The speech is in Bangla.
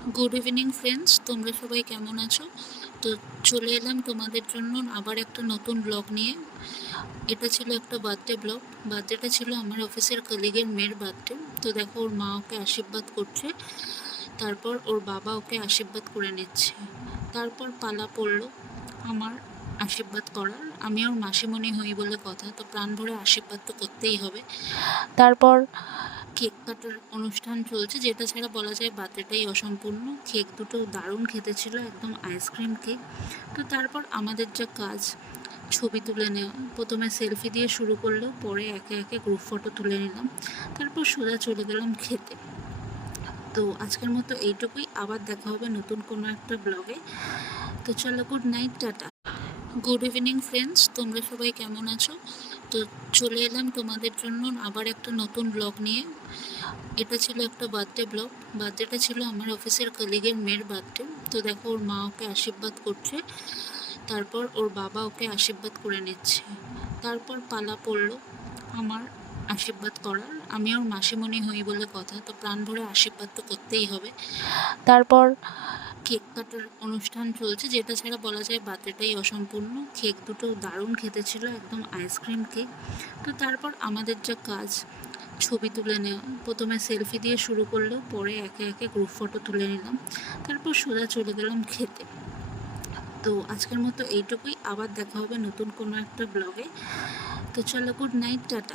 গুড ইভিনিং ফ্রেন্ডস, তোমরা সবাই কেমন আছো? তো চলে এলাম তোমাদের জন্য আবার একটা নতুন ব্লগ নিয়ে। এটা ছিল একটা বার্থডে ব্লগ। বার্থডেটা ছিল আমার অফিসের কলিগের মেয়ের বার্থডে। তো দেখো, ওর মা ওকে আশীর্বাদ করছে, তারপর ওর বাবা ওকে আশীর্বাদ করে নিচ্ছে। তারপর পালা পড়লো আমার আশীর্বাদ করার। আমি ওর মাসিমণি হই বলে কথা, তো প্রাণ ভরে আশীর্বাদ তো করতেই হবে। তারপর কেক কাটার অনুষ্ঠান চলছে, যেটা ছাড়া বলা যায় বার্থডেটাই অসম্পূর্ণ। কেক দুটো দারুণ খেতে ছিল, একদম আইসক্রিম কেক। তো তারপর আমাদের যা কাজ, ছবি তুলে নেওয়া। প্রথমে সেলফি দিয়ে শুরু করলেও পরে একে একে গ্রুপ ফটো তুলে নিলাম। তারপর সোজা চলে গেলাম খেতে। তো আজকের মতো এইটুকুই, আবার দেখা হবে নতুন কোনো একটা ব্লগে। তো চলো, good night, tata. Good evening friends, তোমরা সবাই কেমন আছো? তো চলে এলাম তোমাদের জন্য আবার একটা নতুন ব্লগ নিয়ে। এটা ছিল একটা বার্থডে ব্লগ। বার্থডেটা ছিল আমার অফিসের কলিগের মেয়ের বার্থডে। তো দেখো, ওর মা ওকে আশীর্বাদ করছে, তারপর ওর বাবা ওকে আশীর্বাদ করে নিচ্ছে। তারপর পালা পড়লো আমার আশীর্বাদ করার। আমি ওর মাসিমণি হই বলে কথা, তো প্রাণ ভরে আশীর্বাদ তো করতেই হবে। তারপর কেক কাটার অনুষ্ঠান চলছে, যেটা ছাড়া বলা যায় বার্থডেটাই অসম্পূর্ণ। কেক দুটো দারুণ খেতে ছিল, একদম আইসক্রিম কেক। তো তারপর আমাদের যা কাজ, ছবি তুলে নেওয়া। প্রথমে সেলফি দিয়ে শুরু করলেও পরে একে একে গ্রুপ ফটো তুলে নিলাম। তারপর সোজা চলে গেলাম খেতে। তো আজকের মতো এইটুকুই, আবার দেখা হবে নতুন কোনো একটা ব্লগে। তো চলো, গুড নাইট, টাটা।